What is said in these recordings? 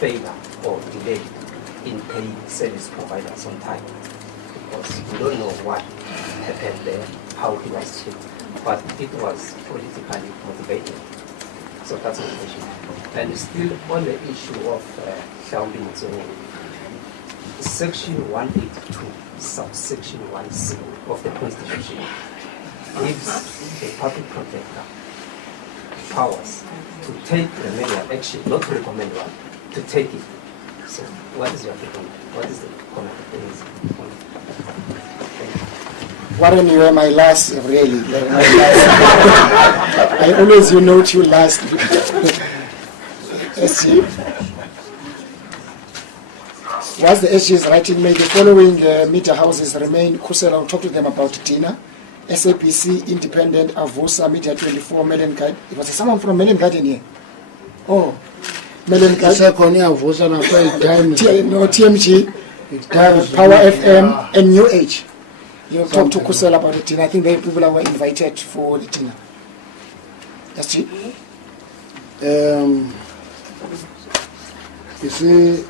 failure or delay in paying service providers on time, because we don't know what happened there, how he was cheated, but it was politically motivated. So that's my question. And still on the issue of Xiaobin Zhou, Section 182, subsection 1C of the Constitution gives the public protector powers to take remedial action, not to recommend one, to take it. So what is your take on that? What is the comment of the ANC on it? Warren, you are my last, really. I always note you last. SG. Whilst the SG is writing, may the following meter houses remain. Kusel, I'll talk to them about Tina. SABC, Independent, Avusa, Media 24, Melon Guide. It was someone from Melon Guide in here. Oh, Melon Guide. No, TMG, Power FM, and New Age. You'll talk to Kusel about the Tina. I think the people were invited for the Tina. SG? You see,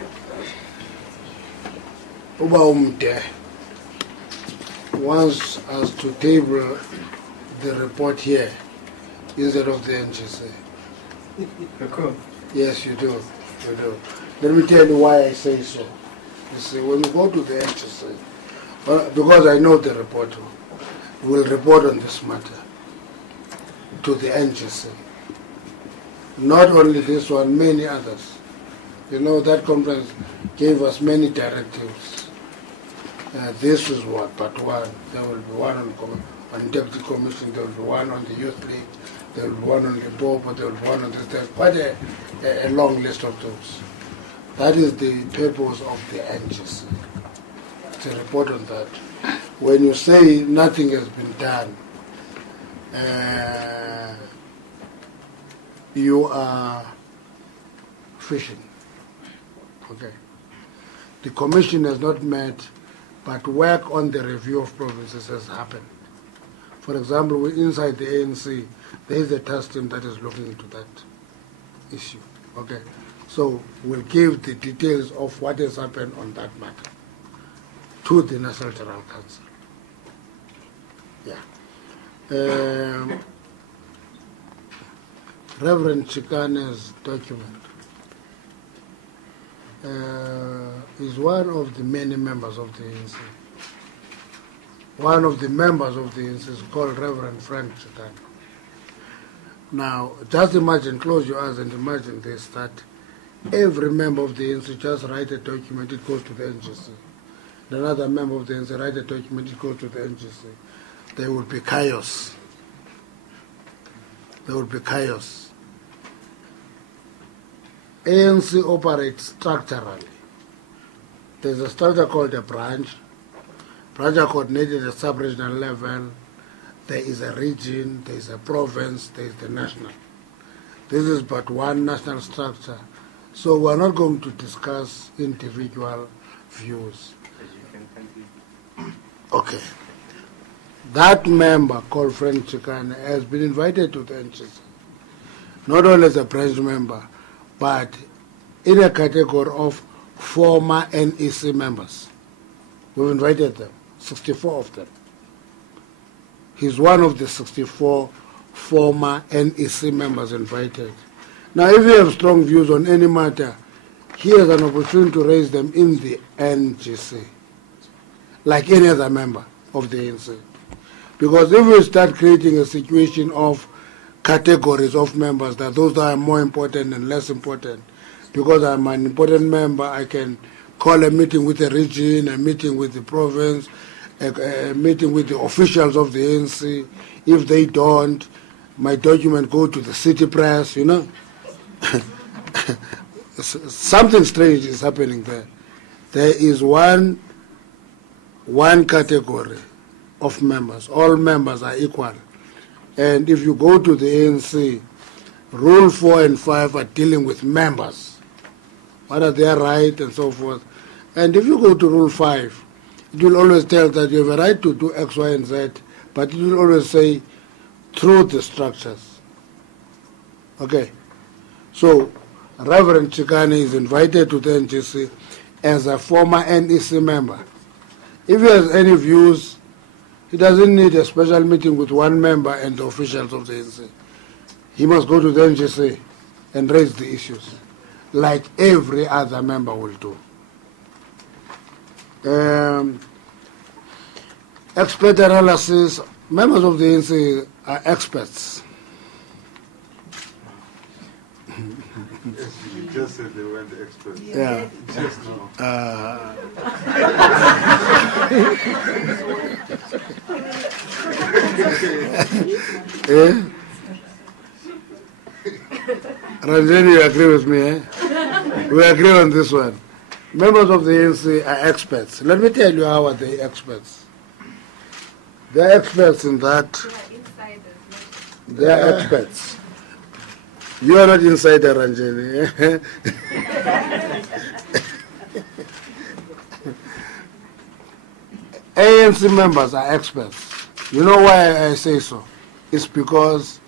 wants us to table the report here instead of the NGC. Yes, you do. You do. Let me tell you why I say so. You see, when we go to the NGC, because I know the report, we'll report on this matter to the NGC. Not only this one, many others. You know, that conference gave us many directives. This is what, but one. There will be one on deputy commission, there will be one on the youth league, there will be one on the board, there will be one on this. There's quite a long list of those. That is the purpose of the NGC. It's a report on that. When you say nothing has been done, you are fishing. Okay. The commission has not met, but work on the review of provinces has happened. For example, inside the ANC, there is a task team that is looking into that issue. Okay. So we'll give the details of what has happened on that matter to the National General Council. Yeah. Reverend Chikane's document is one of the many members of the ANC. One of the members of the ANC is called Reverend Frank Chikane. Now, just imagine, close your eyes and imagine this, that every member of the ANC just write a document, it goes to the NGC. Another member of the ANC write a document, it goes to the NGC. There will be chaos. There will be chaos. ANC operates structurally. There's a structure called a branch. Branch are coordinated at sub-regional level. There is a region, there is a province, there is the national. This is but one national structure. So we're not going to discuss individual views. Okay. That member called Frank Chikane has been invited to the NGC, not only as a branch member, but in a category of former NEC members. We've invited them, 64 of them. He's one of the 64 former NEC members invited. Now, if you have strong views on any matter, he has an opportunity to raise them in the NGC, like any other member of the ANC. Because if we start creating a situation of categories of members, that those that are more important and less important, because I'm an important member, I can call a meeting with the region, a meeting with the province, a meeting with the officials of the ANC. If they don't, my document go to the city press, you know. Something strange is happening there. There is one category of members. All members are equal. And if you go to the ANC, Rule 4 and 5 are dealing with members. What are their rights and so forth. And if you go to Rule 5, it will always tell that you have a right to do X, Y, and Z, but it will always say through the structures. Okay. So Reverend Chikane is invited to the NGC as a former NEC member. If he has any views, he doesn't need a special meeting with one member and the officials of the ANC. He must go to the NGC and raise the issues, like every other member will do. Expert analysis, members of the ANC are experts. You just said they weren't experts. Yeah. Just now. Ranjani, you agree with me, eh? We agree on this one. Members of the ANC are experts. Let me tell you how are they experts. They are experts in that. They are experts. You are not insider, Ranjani. ANC members are experts. You know why I say so? It's because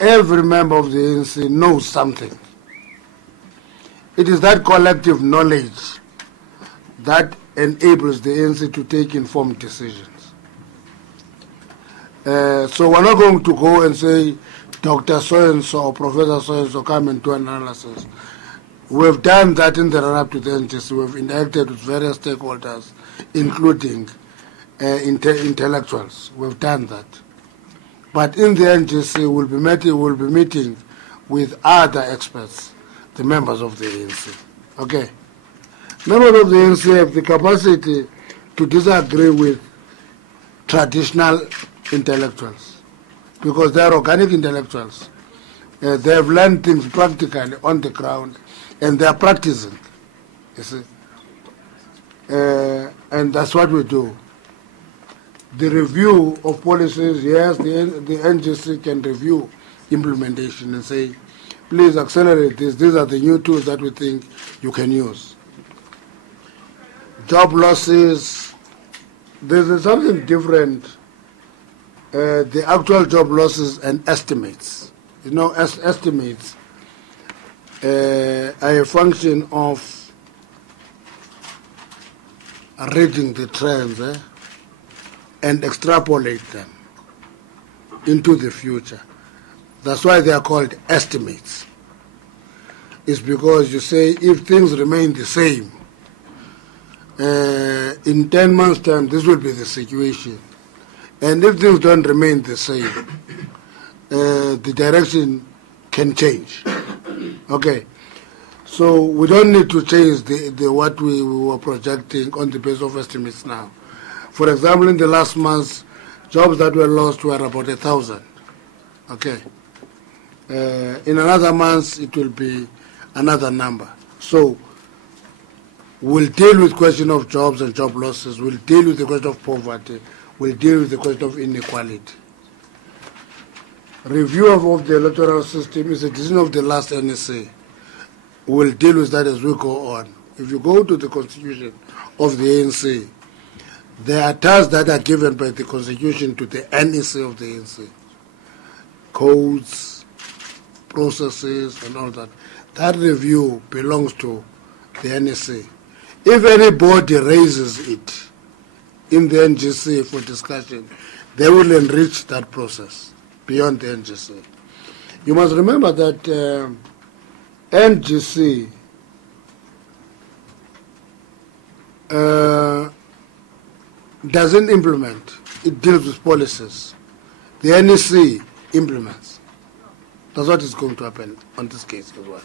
every member of the ANC knows something. It is that collective knowledge that enables the ANC to take informed decisions. So we're not going to go and say, Dr. So-and-so or Professor so-and-so come and do an analysis. We've done that in the run-up to the NGC. We've interacted with various stakeholders, including intellectuals. We've done that. But in the NGC, we'll be meeting with other experts, the members of the ANC. Okay? Members of the ANC have the capacity to disagree with traditional intellectuals because they are organic intellectuals. They have learned things practically on the ground and they are practicing, you see. And that's what we do. The review of policies, yes, the NGC can review implementation and say, please accelerate this. These are the new tools that we think you can use. Job losses, there's something different. The actual job losses and estimates. You know, estimates are a function of reading the trends and extrapolate them into the future. That's why they are called estimates. It's because you say if things remain the same, in 10 months' time, this will be the situation. And if things don't remain the same, the direction can change. Okay. So we don't need to change the what we were projecting on the basis of estimates now. For example, in the last month, jobs that were lost were about 1,000. Okay. In another month, it will be another number. So we'll deal with the question of jobs and job losses. We'll deal with the question of poverty. We'll deal with the question of inequality. Review of the electoral system is a decision of the last NEC. We'll deal with that as we go on. If you go to the constitution of the ANC, there are tasks that are given by the constitution to the NEC of the ANC. Codes, processes, and all that. That review belongs to the NEC. If anybody raises it in the NGC for discussion, they will enrich that process beyond the NGC. You must remember that NGC doesn't implement, it deals with policies. The NEC implements. That's what is going to happen on this case as well.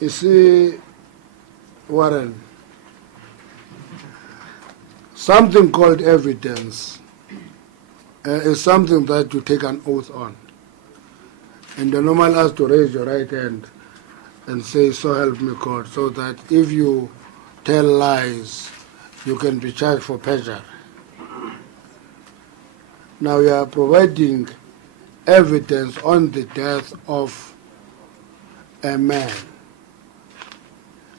You see, Warren, something called evidence is something that you take an oath on. And the normal has to raise your right hand and say, so help me God, so that if you tell lies, you can be charged for perjury. Now you are providing evidence on the death of a man,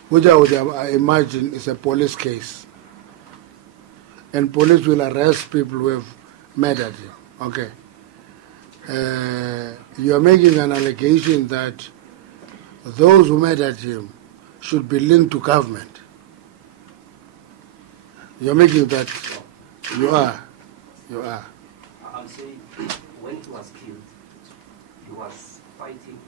which I would imagine is a police case. And police will arrest people who have murdered him. Okay. you are making an allegation that those who murdered him should be linked to government. You are making that. You are. You are. I'm saying when he was killed, he was fighting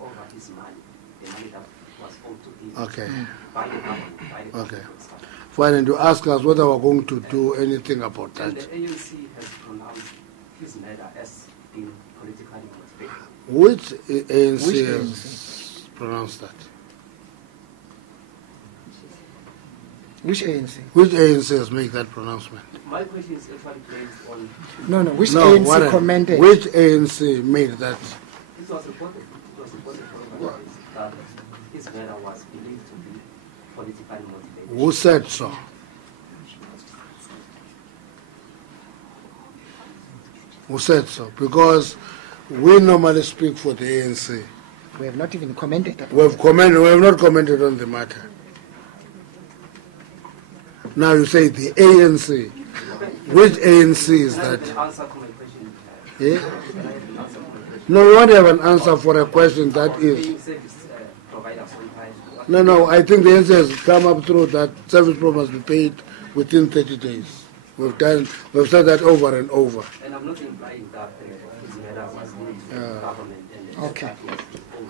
over his money, the money that was owed to him Okay. by the government. By the Okay. government. Fine, and you ask us whether we're going to do anything about And that. the ANC has pronounced his murder as being politically motivated. Which ANC Which has pronounced that? Which ANC? Which ANC has made that pronouncement? My question is actually based on, No, no. Which No, ANC Warren, commented? which ANC made that? it was reported from that his murder was believed to be politically motivated. Who said so? Who said so? Because we normally speak for the ANC. We have not even commented. We have not commented on the matter. Now you say the ANC. Which ANC is Can I have that? an answer to my question? Eh? Can I have an answer to my question? No, we want to have an answer for a question that About is. paying service providers on time. No, I think the answer has come up through that service pro must be paid within 30 days. We've said that over and over. And I'm not implying that his murder was linked to the government and Okay. that was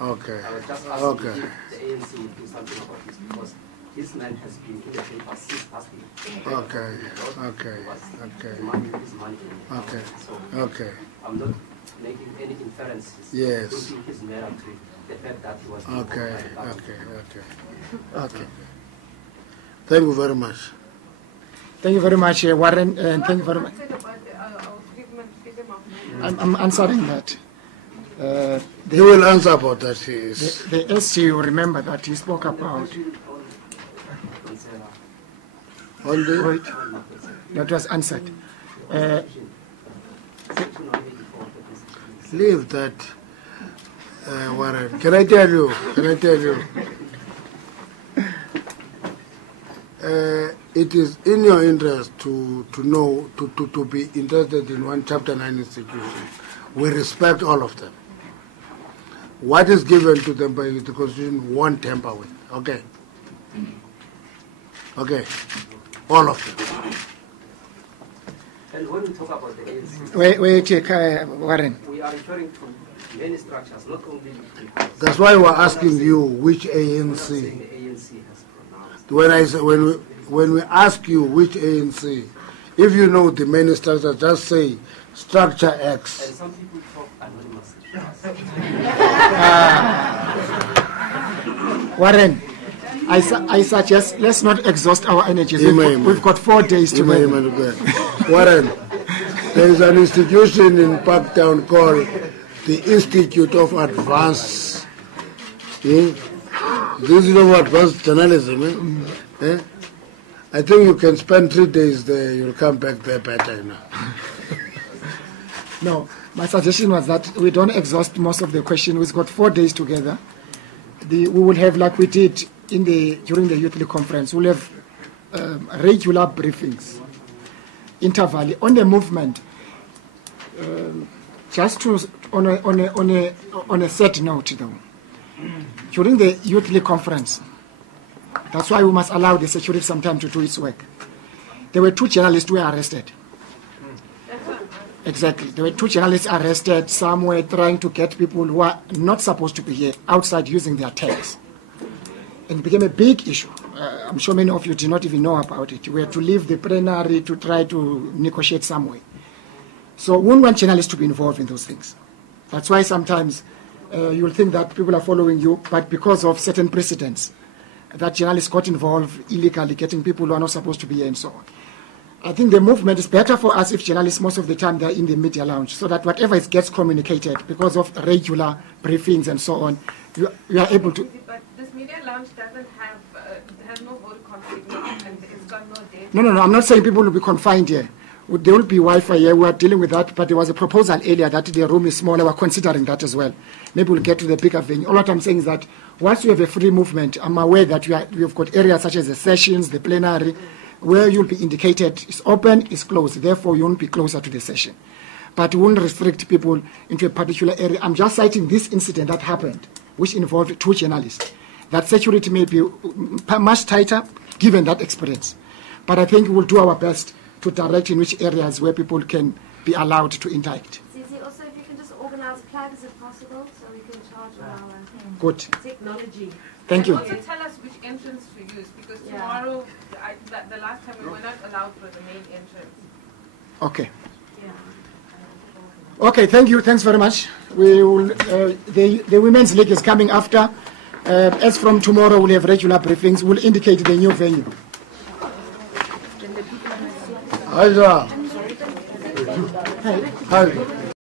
owned. Okay. I was just asking Okay. if the ANC would do something about this because this man has been in the paper since last week. Okay. His money. Okay. So Okay. I'm not making any inferences. Yes. Linking his murder to the fact that he was. Okay. by the government. Okay. Thank you very much. Thank you very much, Warren, and thank you very much. I'm answering that. He will answer about that. He is. The SG, you remember that he spoke about. On the, Wait, that was answered. leave that, Warren. Can I tell you? It is in your interest to know, to be interested in one Chapter 9 institution. We respect all of them. What is given to them by the Constitution, won't tamper with. Okay? Okay. All of them. And when we talk about the ANC, Warren. we are referring to many structures, not only the house. That's why we're asking you which I'm not saying ANC. the ANC has pronounced. When we ask you which ANC, if you know the many structures, just say structure X. And some people talk anonymously. Warren, I suggest let's not exhaust our energies. We've got 4 days to wait. Warren, there is an institution in Parktown called the Institute of Advanced. This is of Advanced Journalism. I think you can spend 3 days there. You'll come back there better now. No, my suggestion was that we don't exhaust most of the questions. We've got 4 days together. We will have, like we did during the Youth League conference, we'll have regular briefings, interval on the movement. Just to on a sad note, though, during the Youth League conference, that's why we must allow the security some time to do its work. There were 2 journalists who were arrested. Exactly. There were 2 journalists arrested. Some were trying to get people who are not supposed to be here outside using their tags. And it became a big issue. I'm sure many of you did not even know about it. We had to leave the plenary to try to negotiate some way. So we don't want journalists to be involved in those things. That's why sometimes you'll think that people are following you, but because of certain precedents, that journalists got involved illegally, getting people who are not supposed to be here and so on. I think the movement is better for us if journalists, most of the time, they're in the media lounge, so that whatever gets communicated, because of regular briefings and so on, you are able to... But this media lounge doesn't have, has no vote conflict, and it's got no date. No, I'm not saying people will be confined here. There will be Wi-Fi here. We are dealing with that, but there was a proposal earlier that the room is smaller. We're considering that as well. Maybe we'll get to the bigger venue. All what I'm saying is that once you have a free movement, I'm aware that we've got areas such as the sessions, the plenary, where you'll be indicated it's open, it's closed. Therefore, you won't be closer to the session. but we won't restrict people into a particular area. I'm just citing this incident that happened, which involved 2 journalists. That security may be much tighter given that experience. But I think we'll do our best to direct in which areas where people can be allowed to interact. Zizi, also if you can just organize plugs if possible, so we can charge on our Good. technology. Thank you. Also tell us which entrance to use, because tomorrow, the last time we were not allowed for the main entrance. Okay. Okay, thank you. Thanks very much. We will, the Women's League is coming after. As from tomorrow, we'll have regular briefings. We'll indicate the new venue. Hi.